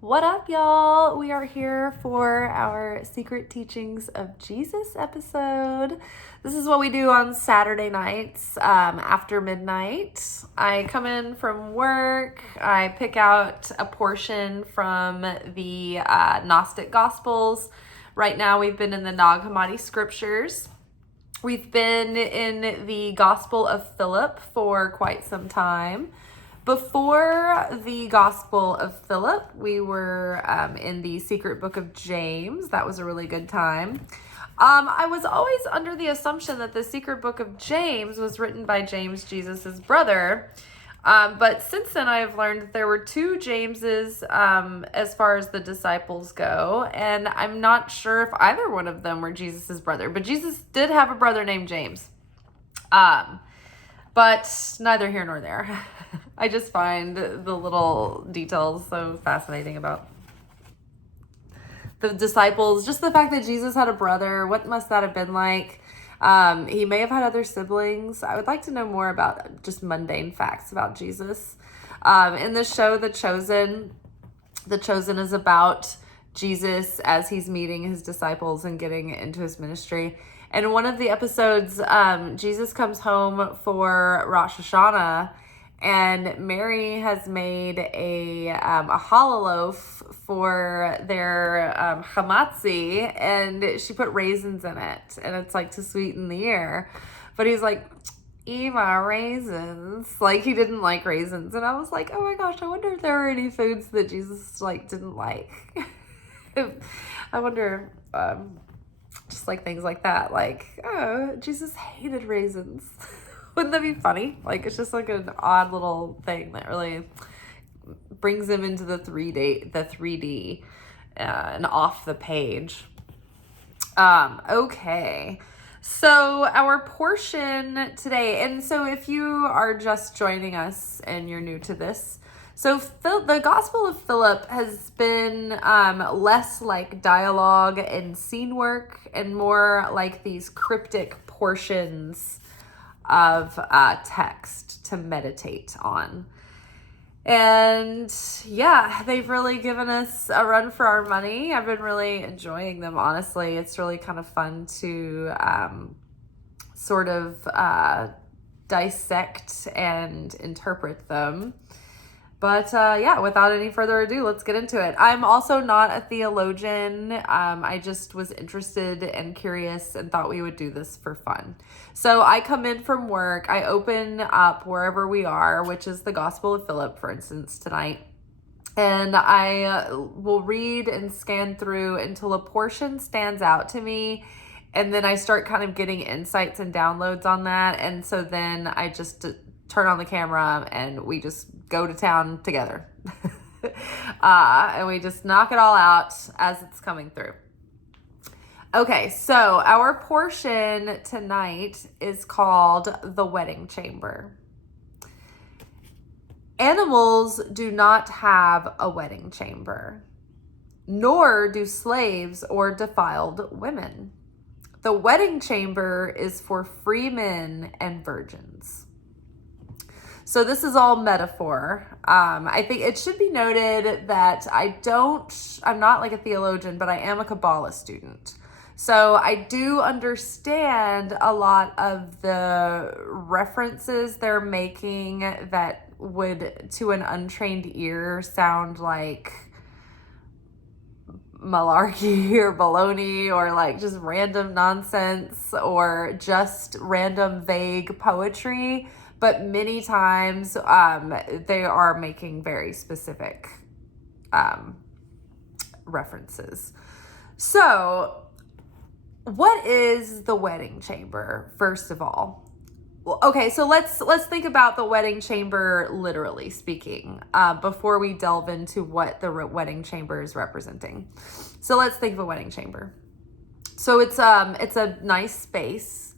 What up, y'all? We are here for our Secret Teachings of Jesus episode. This is what we do on Saturday nights after midnight. I come in from work, I pick out a portion from the Gnostic Gospels. Right now, we've been in the Nag Hammadi scriptures. We've been in the Gospel of Philip for quite some time. Before the Gospel of Philip, we were in the secret book of James. That was a really good time. I was always under the assumption that the secret book of James was written by James, Jesus's brother. But since then, I have learned that there were two Jameses as far as the disciples go. And I'm not sure if either one of them were Jesus's brother. But Jesus did have a brother named James. But neither here nor there. I just find the little details so fascinating about the disciples. Just the fact that Jesus had a brother. What must that have been like? He may have had other siblings. I would like to know more about just mundane facts about Jesus. In the show, The Chosen is about Jesus as he's meeting his disciples and getting into his ministry. And one of the episodes, Jesus comes home for Rosh Hashanah, and Mary has made a challah loaf for their chamatzi, and she put raisins in it, and it's like to sweeten the year. But he's like, Eva, raisins. Like, he didn't like raisins. And I was like, oh my gosh, I wonder if there were any foods that Jesus like didn't like. I wonder, just like things like that. Like, oh, Jesus hated raisins. Wouldn't that be funny? Like, it's just like an odd little thing that really brings him into the 3D, and off the page. Okay. So our portion today, and so if you are just joining us and you're new to this, so the Gospel of Philip has been less like dialogue and scene work and more like these cryptic portions of text to meditate on. And yeah, they've really given us a run for our money. I've been really enjoying them, honestly. It's really kind of fun to sort of dissect and interpret them. But yeah, without any further ado, let's get into it. I'm also not a theologian. I just was interested and curious and thought we would do this for fun. So I come in from work. I open up wherever we are, which is the Gospel of Philip, for instance, tonight. And I will read and scan through until a portion stands out to me. And then I start kind of getting insights and downloads on that. And so then I just turn on the camera and we just go to town together. And we just knock it all out as it's coming through. Okay, so our portion tonight is called The Wedding Chamber. Animals do not have a wedding chamber, nor do slaves or defiled women. The wedding chamber is for free men and virgins. So this is all metaphor. I think it should be noted that I'm not like a theologian, but I am a Kabbalah student. So I do understand a lot of the references they're making that would, to an untrained ear, sound like malarkey or baloney or like just random nonsense or just random vague poetry. But many times they are making very specific references. So what is the wedding chamber, first of all? Well, okay, so let's think about the wedding chamber literally speaking before we delve into what the wedding chamber is representing. So let's think of a wedding chamber. So it's a nice space,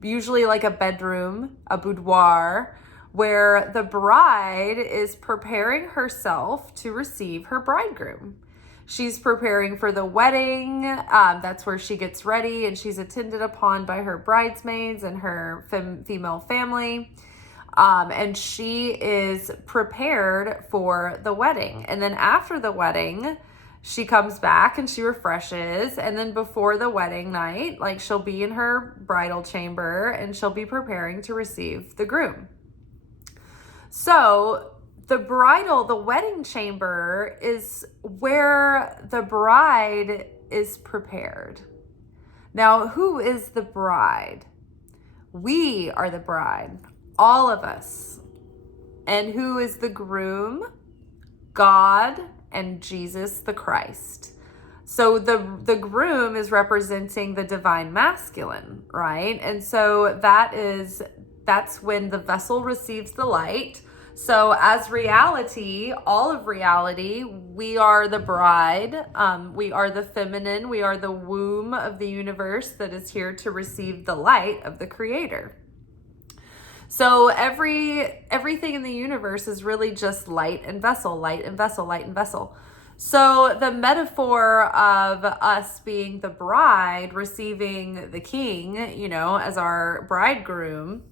usually like a bedroom, a boudoir, where the bride is preparing herself to receive her bridegroom. She's preparing for the wedding. That's where she gets ready, and she's attended upon by her bridesmaids and her female family. And she is prepared for the wedding. And then after the wedding, she comes back and she refreshes. And then before the wedding night, like, she'll be in her bridal chamber and she'll be preparing to receive the groom. So the wedding chamber is where the bride is prepared. Now, who is the bride? We are the bride, all of us. And who is the groom? God and Jesus the Christ. So the groom is representing the divine masculine, right? And so that's when the vessel receives the light. So as reality, all of reality, we are the bride, we are the feminine, we are the womb of the universe that is here to receive the light of the Creator. So everything in the universe is really just light and vessel, light and vessel, light and vessel. So the metaphor of us being the bride, receiving the king, as our bridegroom,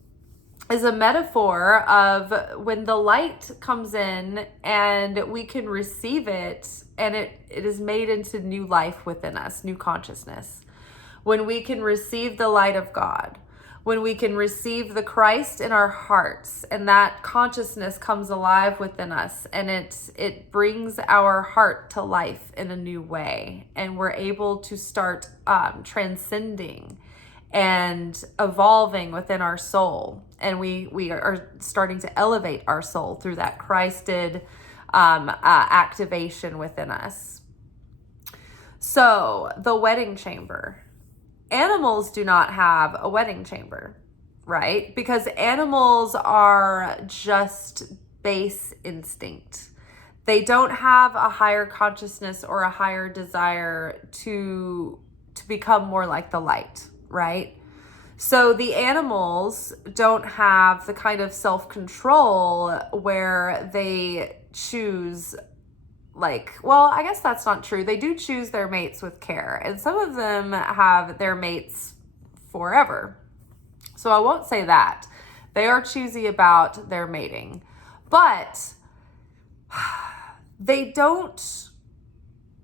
is a metaphor of when the light comes in and we can receive it, and it is made into new life within us, new consciousness. When we can receive the light of God, when we can receive the Christ in our hearts, and that consciousness comes alive within us, and it brings our heart to life in a new way, and we're able to start transcending and evolving within our soul, and we are starting to elevate our soul through that Christed activation within us. So the wedding chamber. Animals do not have a wedding chamber, right? Because animals are just base instinct. They don't have a higher consciousness or a higher desire to become more like the light, right? So the animals don't have the kind of self-control where they choose, I guess that's not true. They do choose their mates with care, and some of them have their mates forever. So I won't say that. They are choosy about their mating, but they don't,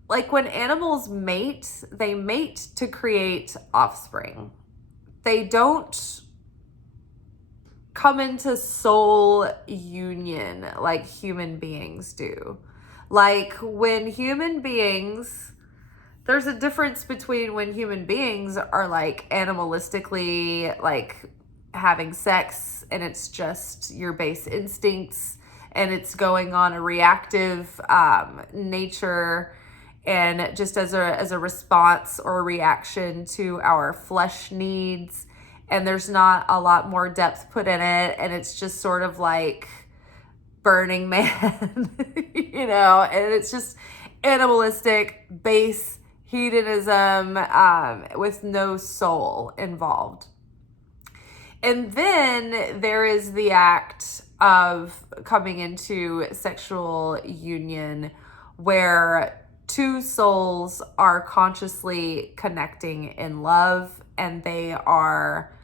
when animals mate, they mate to create offspring. They don't come into soul union like human beings do. When human beings, there's a difference between when human beings are animalistically having sex, and it's just your base instincts, and it's going on a reactive nature, and just as a response or a reaction to our flesh needs, and there's not a lot more depth put in it, and it's just sort of like Burning Man, and it's just animalistic, base hedonism with no soul involved. And then there is the act of coming into sexual union where two souls are consciously connecting in love, and they are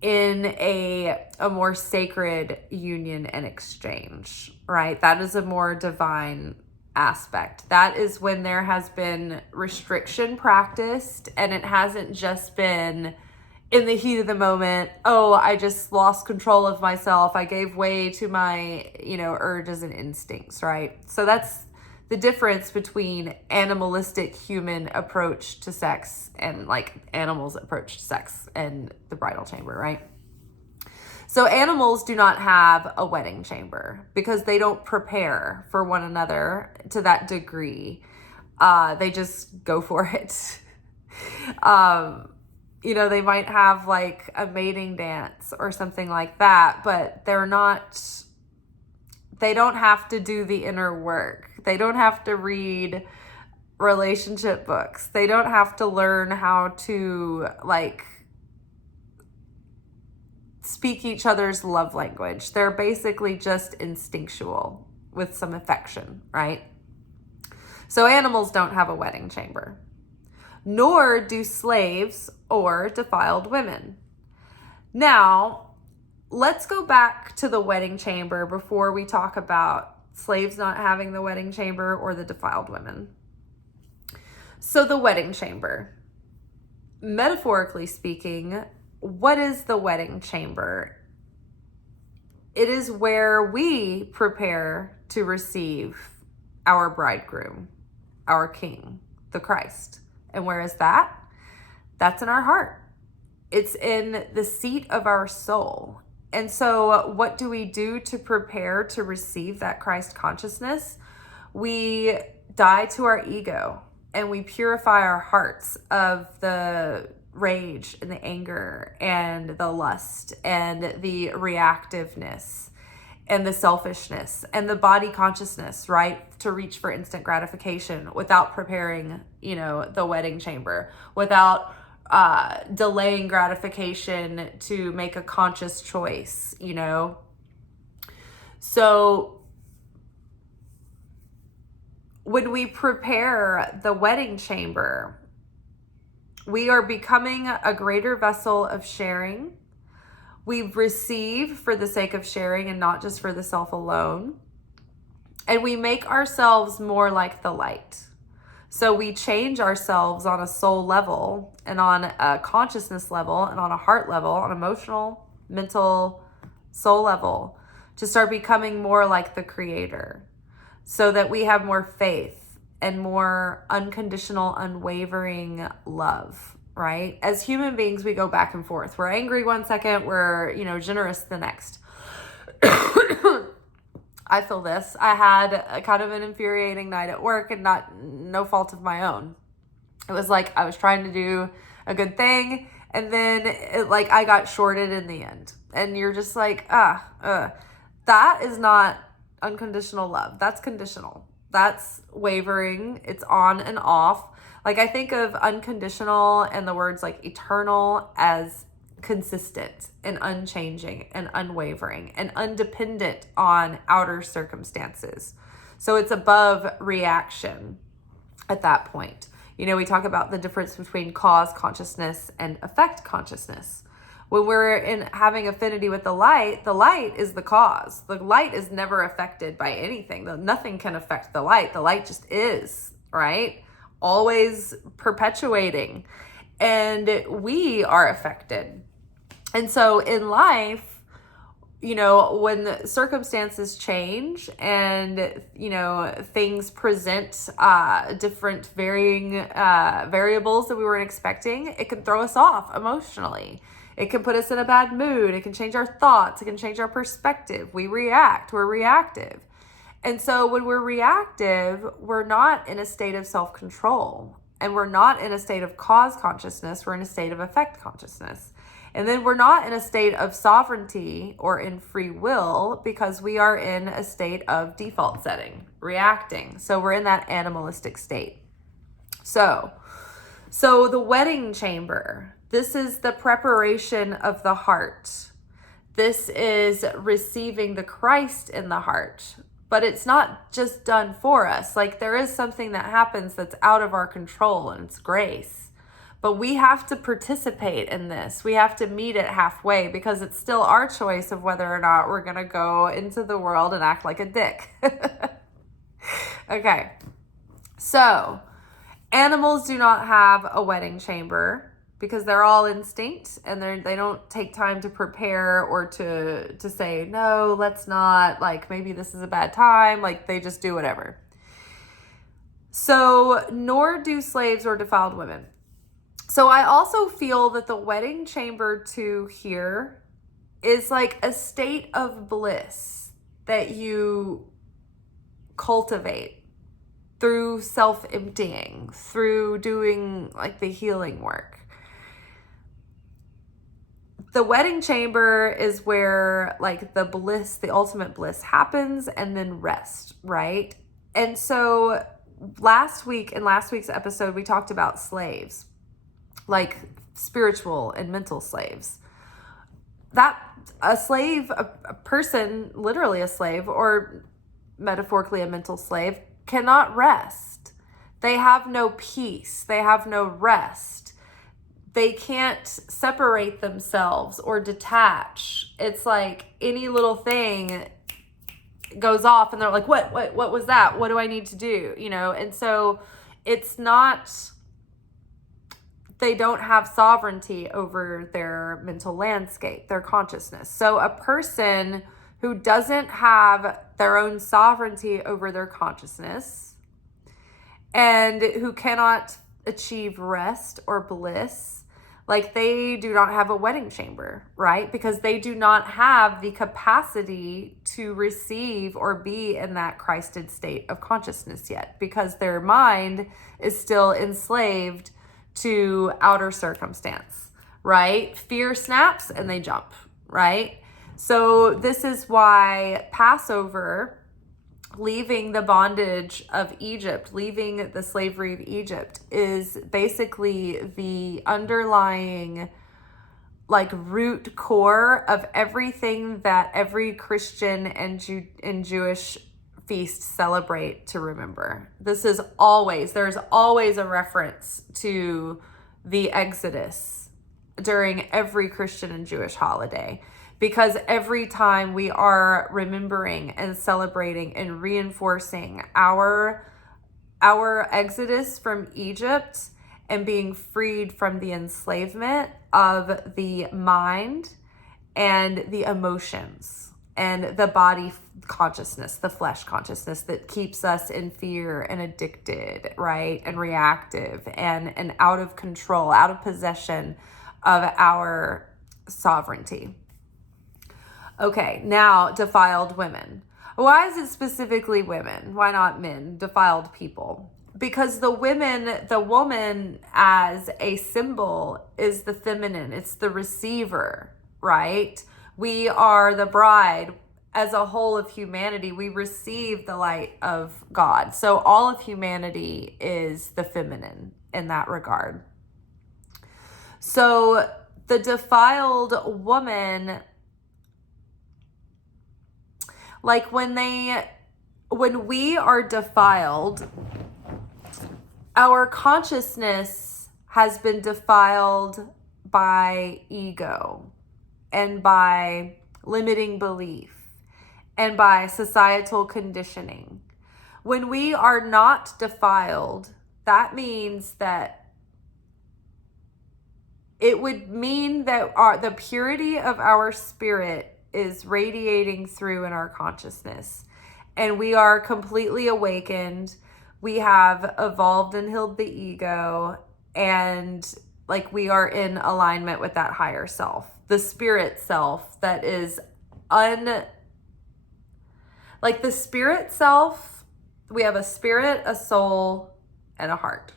in a more sacred union and exchange, right? That is a more divine aspect. That is when there has been restriction practiced, and it hasn't just been in the heat of the moment, oh, I just lost control of myself, I gave way to my, urges and instincts, right? So that's the difference between animalistic human approach to sex and animals approach to sex and the bridal chamber, right? So animals do not have a wedding chamber because they don't prepare for one another to that degree. They just go for it. They might have a mating dance or something like that, but they don't have to do the inner work. They don't have to read relationship books. They don't have to learn how to speak each other's love language. They're basically just instinctual with some affection, right? So animals don't have a wedding chamber, nor do slaves or defiled women. Now, let's go back to the wedding chamber before we talk about slaves not having the wedding chamber or the defiled women. So the wedding chamber, metaphorically speaking, what is the wedding chamber? It is where we prepare to receive our bridegroom, our king, the Christ. And where is that? That's in our heart. It's in the seat of our soul. And so what do we do to prepare to receive that Christ consciousness? We die to our ego and we purify our hearts of the rage and the anger and the lust and the reactiveness and the selfishness and the body consciousness, right? To reach for instant gratification without preparing, the wedding chamber, without delaying gratification to make a conscious choice, So when we prepare the wedding chamber, we are becoming a greater vessel of sharing. We receive for the sake of sharing and not just for the self alone. And we make ourselves more like the light. So we change ourselves on a soul level and on a consciousness level and on a heart level, on emotional, mental, soul level, to start becoming more like the Creator, so that we have more faith and more unconditional, unwavering love, right? As human beings, we go back and forth. We're angry one second, we're, generous the next. I feel this. I had a kind of an infuriating night at work, and no fault of my own. It was like I was trying to do a good thing, and then I got shorted in the end. And you're just like, that is not unconditional love. That's conditional. That's wavering. It's on and off. I think of unconditional and the words like eternal as consistent and unchanging and unwavering and undependent on outer circumstances. So it's above reaction at that point. We talk about the difference between cause consciousness and effect consciousness. When we're having affinity with the light is the cause. The light is never affected by anything. Nothing can affect the light. The light just is, right? Always perpetuating. And we are affected. And so in life, when the circumstances change and, things present different varying variables that we weren't expecting, it can throw us off emotionally. It can put us in a bad mood. It can change our thoughts. It can change our perspective. We react. We're reactive. And so when we're reactive, we're not in a state of self-control. And we're not in a state of cause consciousness. We're in a state of effect consciousness. And then we're not in a state of sovereignty or in free will, because we are in a state of default setting, reacting. So we're in that animalistic state. So the wedding chamber, this is the preparation of the heart. This is receiving the Christ in the heart. But it's not just done for us. There is something that happens that's out of our control, and it's grace. But we have to participate in this. We have to meet it halfway, because it's still our choice of whether or not we're going to go into the world and act like a dick. Okay. So, animals do not have a wedding chamber because they're all instinct, and they don't take time to prepare or to say, no, let's not, maybe this is a bad time. They just do whatever. So, nor do slaves or defiled women. So I also feel that the wedding chamber too here is a state of bliss that you cultivate through self-emptying, through doing the healing work. The wedding chamber is where the bliss, the ultimate bliss happens, and then rest, right? And so in last week's episode, we talked about slaves. Spiritual and mental slaves. That a slave, a person, literally a slave, or metaphorically a mental slave, cannot rest. They have no peace. They have no rest. They can't separate themselves or detach it's like any little thing goes off and they're like, what was that? What do I need to do? You know? And so it's not, they don't have sovereignty over their mental landscape, their consciousness. So a person who doesn't have their own sovereignty over their consciousness and who cannot achieve rest or bliss, like they do not have a wedding chamber, right? Because they do not have the capacity to receive or be in that Christed state of consciousness yet, because their mind is still enslaved to outer circumstance, right? Fear snaps and they jump, right? So this is why Passover, leaving the bondage of Egypt, leaving the slavery of Egypt, is basically the underlying like root core of everything that every Christian and Jewish feast celebrate to remember. There's always a reference to the Exodus during every Christian and Jewish holiday. Because every time we are remembering and celebrating and reinforcing our exodus from Egypt and being freed from the enslavement of the mind and the emotions and the body consciousness, the flesh consciousness that keeps us in fear and addicted, right? And reactive and out of control, out of possession of our sovereignty. Okay, now defiled women. Why is it specifically women? Why not men? Defiled people. Because the woman as a symbol is the feminine. It's the receiver, right? We are the bride as a whole of humanity. We receive the light of God. So all of humanity is the feminine in that regard. So the defiled woman, like when we are defiled, our consciousness has been defiled by ego and by limiting belief and by societal conditioning. When we are not defiled, that means that it would mean that the purity of our spirit is radiating through in our consciousness, and we are completely awakened. We have evolved and healed the ego, and like we are in alignment with that higher self, the spirit self that is like the spirit self. We have a spirit, a soul, and a heart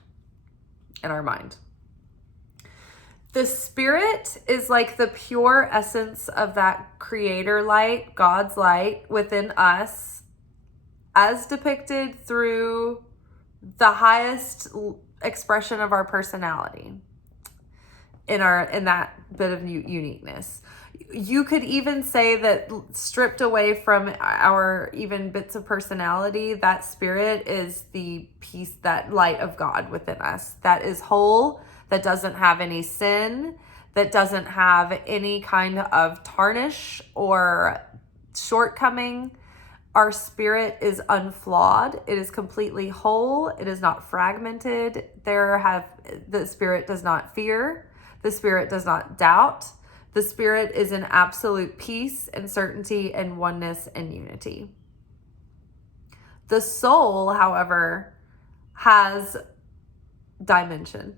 in our mind. The spirit is like the pure essence of that creator light, God's light within us, as depicted through the highest expression of our personality in that bit of uniqueness. You could even say that stripped away from our even bits of personality, that spirit is the peace, that light of God within us that is whole, that doesn't have any sin, that doesn't have any kind of tarnish or shortcoming. Our spirit is unflawed. It is completely whole. It is not fragmented. The spirit does not fear. The spirit does not doubt. The spirit is in absolute peace and certainty and oneness and unity. The soul, however, has dimension.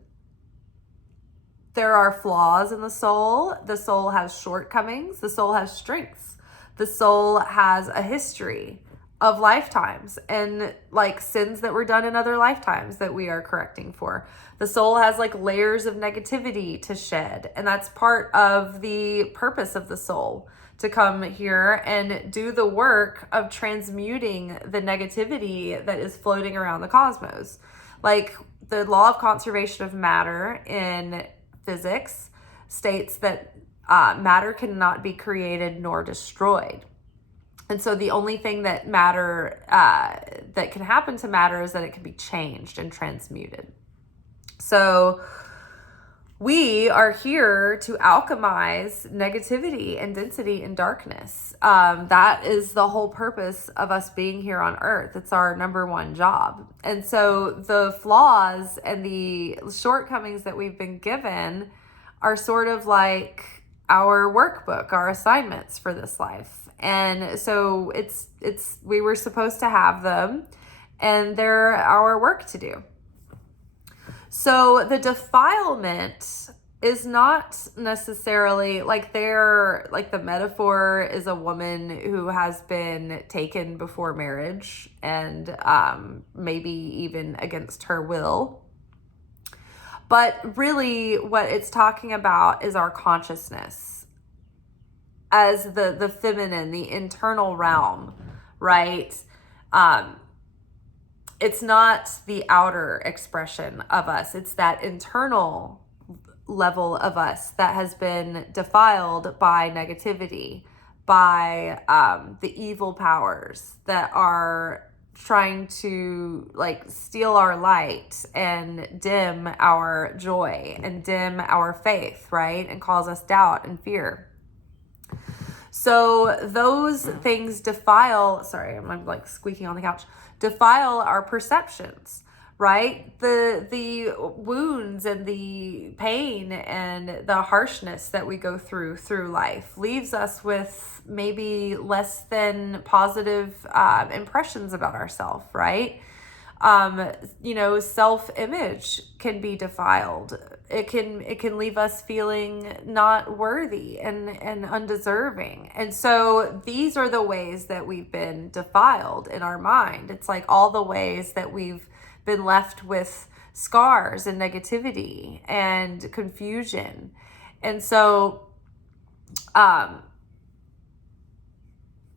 There are flaws in the soul. The soul has shortcomings. The soul has strengths. The soul has a history of lifetimes and like sins that were done in other lifetimes that we are correcting for. The soul has like layers of negativity to shed, and that's part of the purpose of the soul, to come here and do the work of transmuting the negativity that is floating around the cosmos. Like the law of conservation of matter in physics states that matter cannot be created nor destroyed. And so the only thing that that can happen to matter is that it can be changed and transmuted. So we are here to alchemize negativity and density and darkness. That is the whole purpose of us being here on earth. It's our number one job. And so the flaws and the shortcomings that we've been given are sort of like our workbook, our assignments for this life. And so we were supposed to have them, and they're our work to do. So the defilement is not necessarily like the metaphor is a woman who has been taken before marriage and maybe even against her will. But really what it's talking about is our consciousness as the feminine, the internal realm, right? It's not the outer expression of us. It's that internal level of us that has been defiled by negativity, by the evil powers that are trying to like steal our light and dim our joy and dim our faith, right? And cause us doubt and fear. So those things defile our perceptions, right? The wounds and the pain and the harshness that we go through life leaves us with maybe less than positive impressions about ourselves, right? Self-image can be defiled. It can leave us feeling not worthy and undeserving. And so these are the ways that we've been defiled in our mind. It's like all the ways that we've been left with scars and negativity and confusion. And so,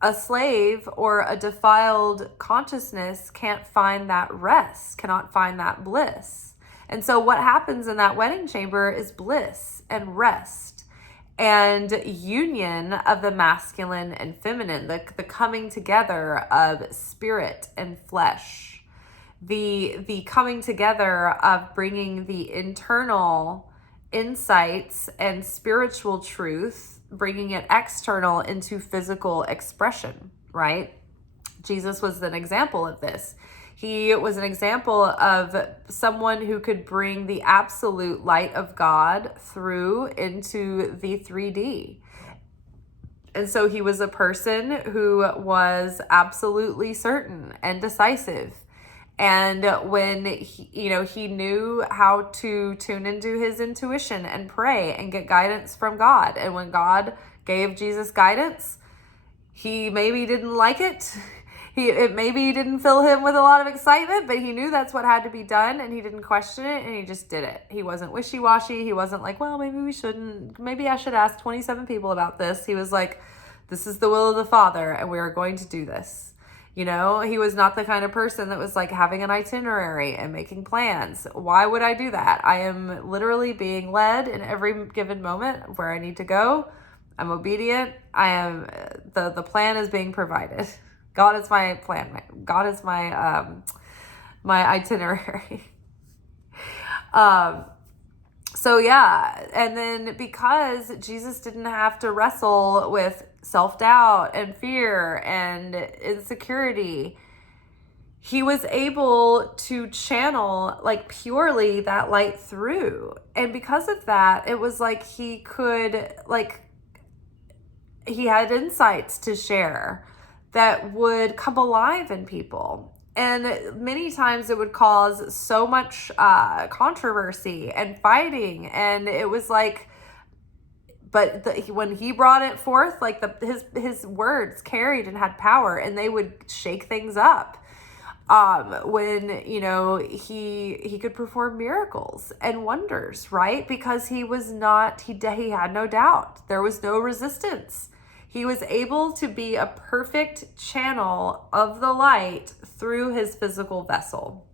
a slave or a defiled consciousness can't find that rest, cannot find that bliss. And so what happens in that wedding chamber is bliss and rest and union of the masculine and feminine, the coming together of spirit and flesh, the coming together of bringing the internal insights and spiritual truth, bringing it external into physical expression, right? Jesus was an example of this. He was an example of someone who could bring the absolute light of God through into the 3D. And so he was a person who was absolutely certain and decisive. And when he knew how to tune into his intuition and pray and get guidance from God. And when God gave Jesus guidance, he maybe didn't like it. It maybe didn't fill him with a lot of excitement, but he knew that's what had to be done, and he didn't question it, and he just did it. He wasn't wishy-washy. He wasn't like, well, maybe we shouldn't. Maybe I should ask 27 people about this. He was like, this is the will of the Father, and we are going to do this. He was not the kind of person that was like having an itinerary and making plans. Why would I do that? I am literally being led in every given moment where I need to go. I'm obedient. I am, the plan is being provided. God is my plan. God is my, my itinerary. So yeah, and then because Jesus didn't have to wrestle with self-doubt and fear and insecurity, he was able to channel like purely that light through. And because of that, it was like he had insights to share that would come alive in people. And many times it would cause so much controversy and fighting. And it was like, when he brought it forth, like his words carried and had power, and they would shake things up. When, he could perform miracles and wonders, right? Because he had no doubt. There was no resistance. He was able to be a perfect channel of the light through his physical vessel,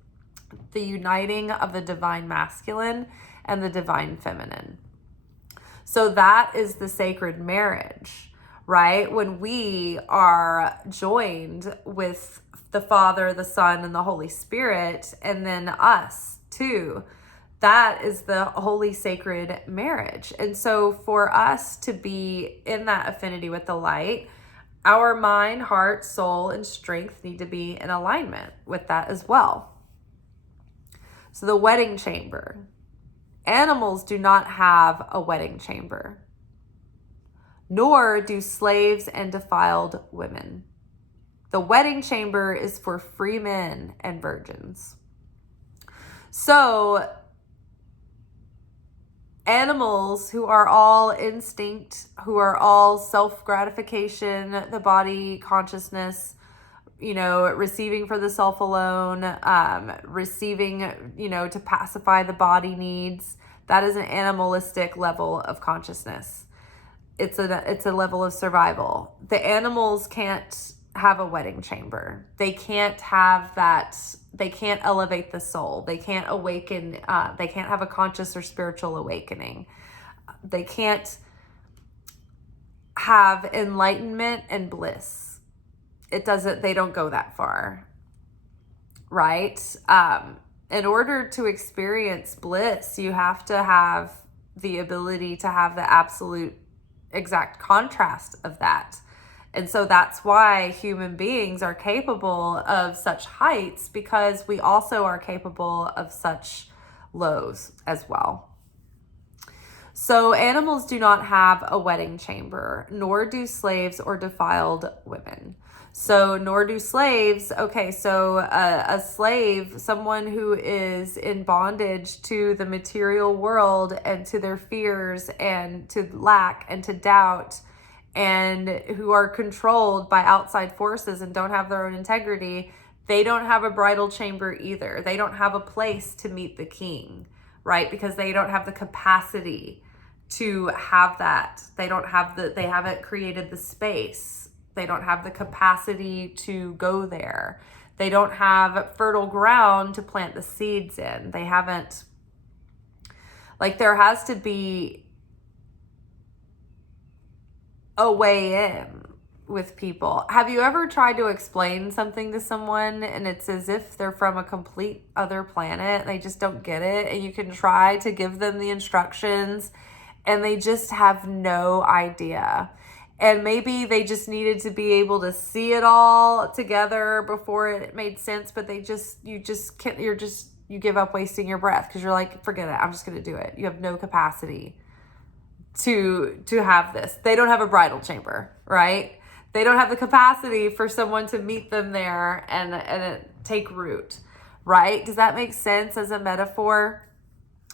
the uniting of the divine masculine and the divine feminine. So that is the sacred marriage, right? When we are joined with the Father, the Son, and the Holy Spirit, and then us too, That is the holy sacred marriage. And so for us to be in that affinity with the light, our mind, heart, soul, and strength need to be in alignment with that as well. So the wedding chamber. Animals do not have a wedding chamber, nor do slaves and defiled women. The wedding chamber is for free men and virgins. So animals who are all instinct, who are all self-gratification, the body consciousness, receiving for the self alone, receiving, to pacify the body needs. That is an animalistic level of consciousness. It's a level of survival. The animals can't have a wedding chamber. They can't have that. They can't elevate the soul. They can't awaken. They can't have a conscious or spiritual awakening. They can't have enlightenment and bliss. They don't go that far, right? In order to experience bliss, you have to have the ability to have the absolute exact contrast of that. And so that's why human beings are capable of such heights, because we also are capable of such lows as well. So animals do not have a wedding chamber, nor do slaves or defiled women. So nor do slaves. Okay, so a slave, someone who is in bondage to the material world and to their fears and to lack and to doubt, and who are controlled by outside forces and don't have their own integrity, they don't have a bridal chamber either. They don't have a place to meet the king, right? Because they don't have the capacity to have that. They haven't created the space. They don't have the capacity to go there. They don't have fertile ground to plant the seeds in. They haven't, there has to be a way in with people. Have you ever tried to explain something to someone and it's as if they're from a complete other planet? They just don't get it. And you can try to give them the instructions and they just have no idea. And maybe they just needed to be able to see it all together before it made sense, but you give up wasting your breath because you're like, forget it, I'm just going to do it. You have no capacity to have this. They don't have a bridal chamber, right? They don't have the capacity for someone to meet them there and it take root, right? Does that make sense as a metaphor?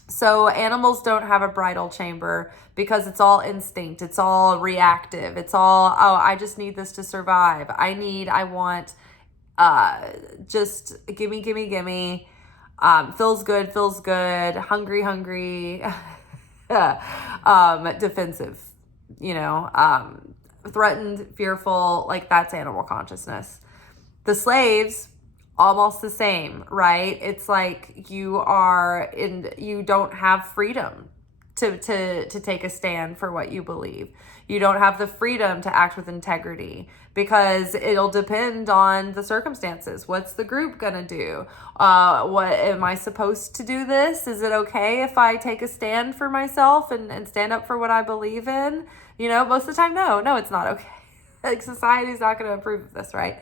So animals don't have a bridal chamber because it's all instinct. It's all reactive. It's all, I just need this to survive. I want, just gimme. Feels good. Hungry. Defensive, threatened, fearful, that's animal consciousness. The slaves, almost the same, right? It's like you don't have freedom to take a stand for what you believe. You don't have the freedom to act with integrity because it'll depend on the circumstances. What's the group gonna do? What am I supposed to do this? Is it okay if I take a stand for myself and stand up for what I believe in? Most of the time, no, it's not okay. Society's not gonna approve of this, right?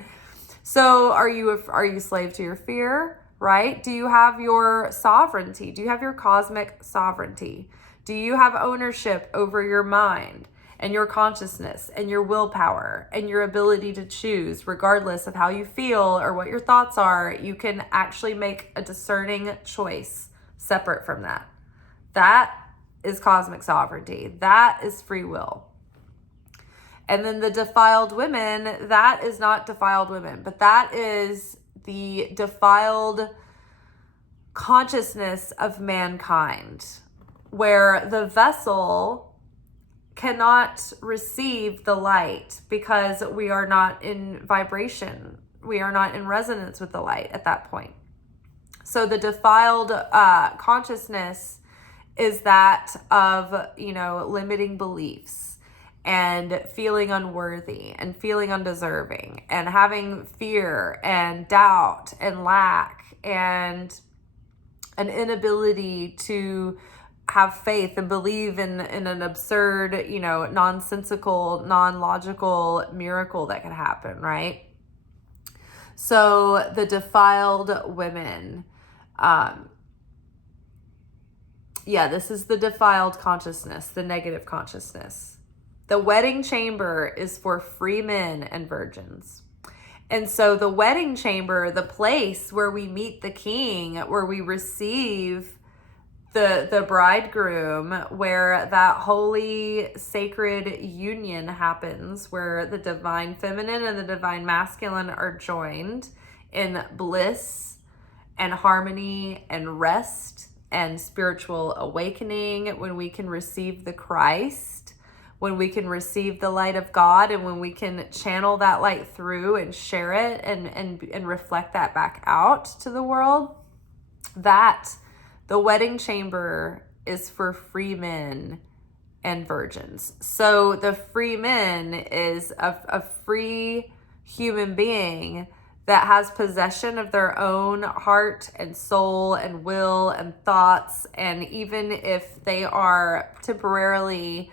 So are you a slave to your fear, right? Do you have your sovereignty? Do you have your cosmic sovereignty? Do you have ownership over your mind and your consciousness and your willpower and your ability to choose regardless of how you feel or what your thoughts are? You can actually make a discerning choice separate from that. That is cosmic sovereignty. That is free will. And then the defiled women, that is not defiled women, but that is the defiled consciousness of mankind, where the vessel cannot receive the light because we are not in vibration. We are not in resonance with the light at that point. So the defiled consciousness is that of, limiting beliefs and feeling unworthy and feeling undeserving and having fear and doubt and lack and an inability to have faith and believe in an absurd, nonsensical, non-logical miracle that could happen, right? So the defiled women, this is the defiled consciousness, the negative consciousness. The wedding chamber is for free men and virgins. And so the wedding chamber, the place where we meet the king, where we receive the bridegroom, where that holy sacred union happens, where the divine feminine and the divine masculine are joined in bliss and harmony and rest and spiritual awakening, when we can receive the Christ, when we can receive the light of God, and when we can channel that light through and share it and reflect that back out to the world, that the wedding chamber is for free men and virgins. So the free men is a free human being that has possession of their own heart and soul and will and thoughts. And even if they are temporarily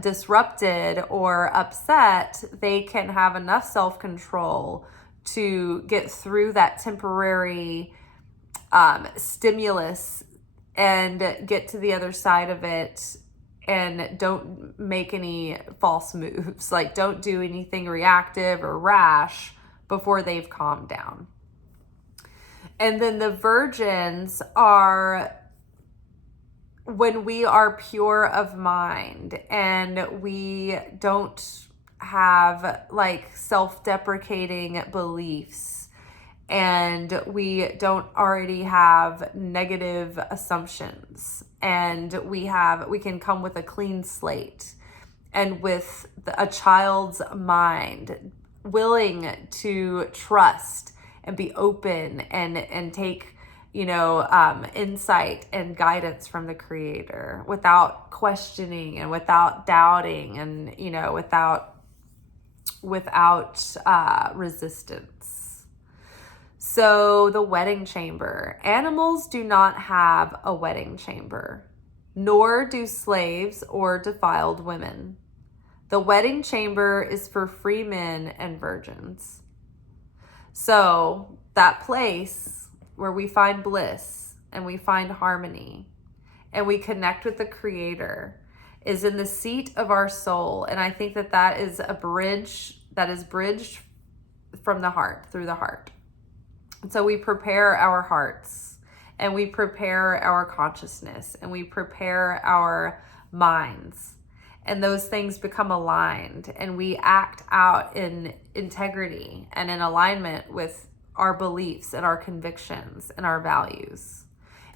disrupted or upset, they can have enough self-control to get through that temporary stimulus and get to the other side of it, and don't make any false moves. Like, don't do anything reactive or rash before they've calmed down. And then the virgins are when we are pure of mind and we don't have like self-deprecating beliefs, and we don't already have negative assumptions, and we can come with a clean slate and with a child's mind, willing to trust and be open and take insight and guidance from the Creator without questioning and without doubting and without resistance. So the wedding chamber. Animals do not have a wedding chamber, nor do slaves or defiled women. The wedding chamber is for free men and virgins. So that place where we find bliss and we find harmony and we connect with the Creator is in the seat of our soul. And I think that is a bridge that is bridged from the heart, through the heart. And so we prepare our hearts, and we prepare our consciousness, and we prepare our minds, and those things become aligned, and we act out in integrity and in alignment with our beliefs and our convictions and our values.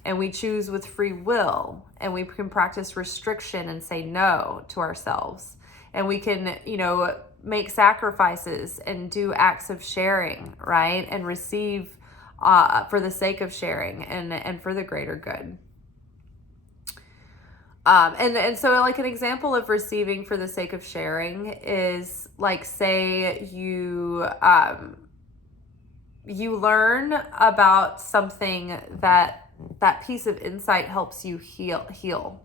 And we choose with free will, and we can practice restriction and say no to ourselves. And we can, make sacrifices and do acts of sharing, right? And receive for the sake of sharing and for the greater good. And so like an example of receiving for the sake of sharing is like, say you learn about something that piece of insight helps you heal.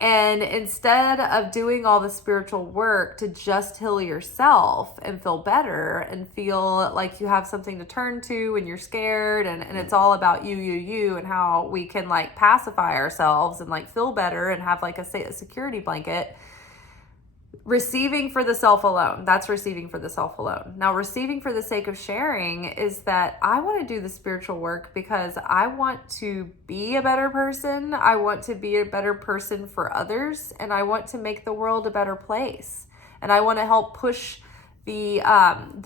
And instead of doing all the spiritual work to just heal yourself and feel better and feel like you have something to turn to when you're scared, and it's all about you and how we can like pacify ourselves and like feel better and have like a security blanket, receiving for the self alone. That's receiving for the self alone. Now, receiving for the sake of sharing is that I want to do the spiritual work because I want to be a better person. I want to be a better person for others, and I want to make the world a better place. And I want to help push the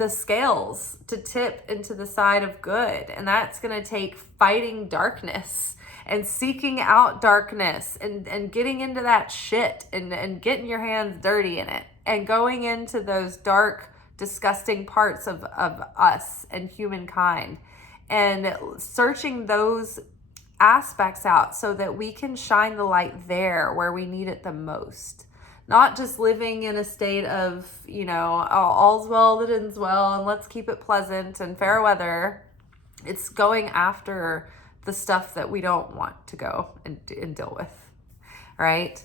scales to tip into the side of good. And that's going to take fighting darkness and seeking out darkness and getting into that shit and getting your hands dirty in it and going into those dark, disgusting parts of us and humankind and searching those aspects out so that we can shine the light there where we need it the most. Not just living in a state of, all's well that ends well and let's keep it pleasant and fair weather. It's going after the stuff that we don't want to go and deal with, right?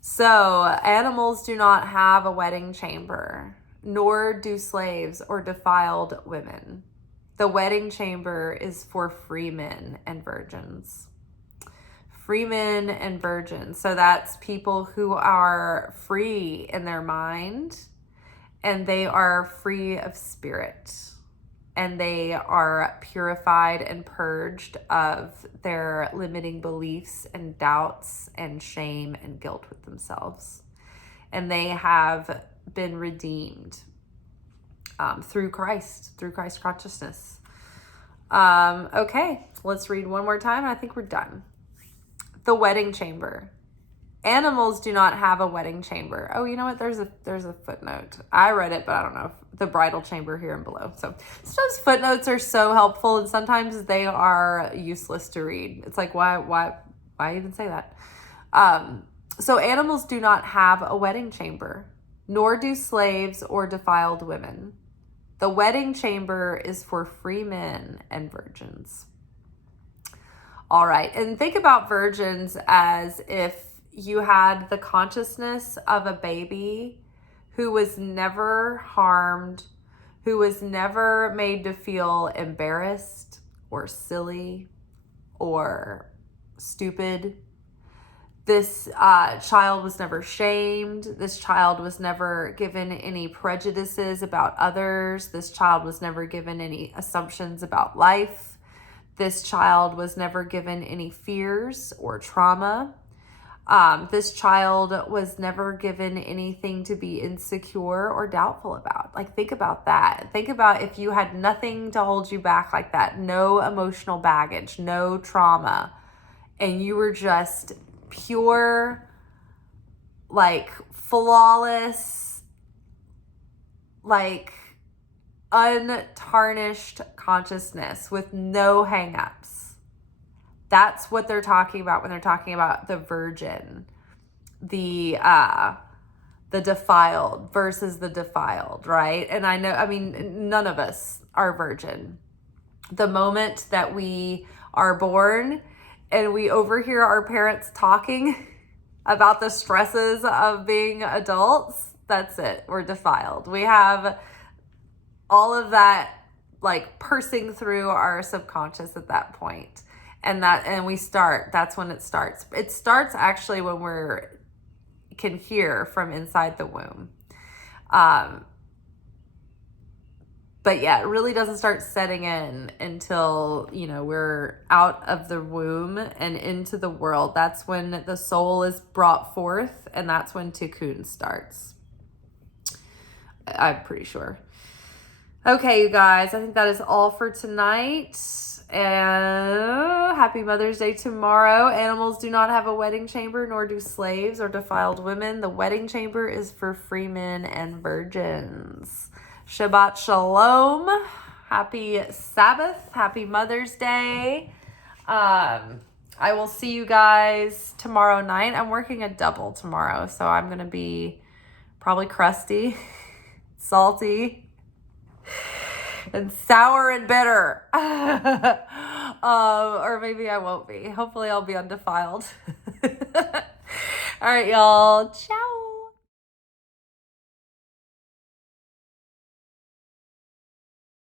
So animals do not have a wedding chamber, nor do slaves or defiled women. The wedding chamber is for free men and virgins. Free men and virgins. So that's people who are free in their mind, and they are free of spirit, and they are purified and purged of their limiting beliefs and doubts and shame and guilt with themselves. And they have been redeemed through Christ consciousness. Okay, let's read one more time. I think we're done. The wedding chamber. Animals do not have a wedding chamber. Oh, you know what? There's a footnote. I read it, but I don't know. The bridal chamber here and below. So sometimes footnotes are so helpful, and sometimes they are useless to read. It's like, why even say that? So animals do not have a wedding chamber, nor do slaves or defiled women. The wedding chamber is for free men and virgins. All right, and think about virgins as if you had the consciousness of a baby who was never harmed, who was never made to feel embarrassed or silly or stupid. This child was never shamed. This child was never given any prejudices about others. This child was never given any assumptions about life. This child was never given any fears or trauma. This child was never given anything to be insecure or doubtful about. Like, think about that. Think about if you had nothing to hold you back like that, no emotional baggage, no trauma, and you were just pure, like flawless, like untarnished consciousness with no hangups. That's what they're talking about when they're talking about the virgin, the defiled versus the defiled, right? And I know, I mean, none of us are virgin. The moment that we are born and we overhear our parents talking about the stresses of being adults, that's it. We're defiled. We have all of that like pursing through our subconscious at that point. And that's when it starts. It starts actually when can hear from inside the womb. But yeah, it really doesn't start setting in until, we're out of the womb and into the world. That's when the soul is brought forth, and that's when Tikkun starts. I'm pretty sure. Okay, you guys, I think that is all for tonight. Happy Mother's Day tomorrow. Animals do not have a wedding chamber, nor do slaves or defiled women. The wedding chamber is for free men and virgins. Shabbat Shalom. Happy Sabbath. Happy Mother's Day. I will see you guys tomorrow night. I'm working a double tomorrow, so I'm going to be probably crusty, salty, and sour and bitter. Or maybe I won't be. Hopefully I'll be undefiled. All right, y'all. Ciao.